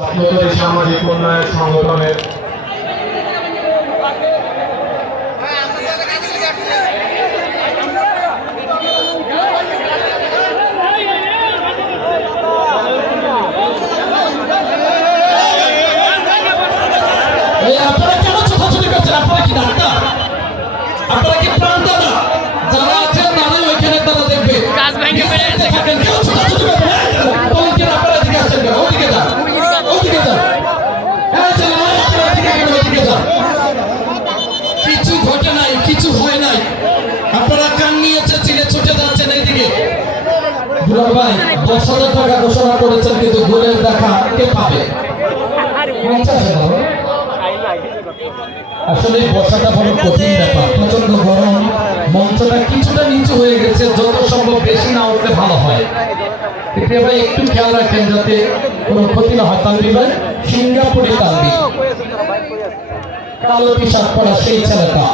সামাজিক উন্নয়ন সংগঠনের এই কিছু হয় নাই। আপনারা কান নিয়েছে চিনে ছুটে যাচ্ছেন এইদিকে। ভাই দশ হাজার টাকা ঘোষণা করেছেন কিন্তু গোলের দেখা কে পাবে? আচ্ছা, আচ্ছা। আসলে বর্ষাটা বড় কঠিন ব্যাপার। প্রচণ্ড গরম। মঞ্চটা কিছুটা নিচু হয়ে গেছে যত সম্ভব বেশি না উঠলে ভালো হয়। ভাই একটু খেয়াল রাখেন যাতে কোনো ক্ষতি না হয়। তালবি ভাই সিঙ্গাপুরে তালবি। কালো শার্ট পরা সেই ছেলেটা।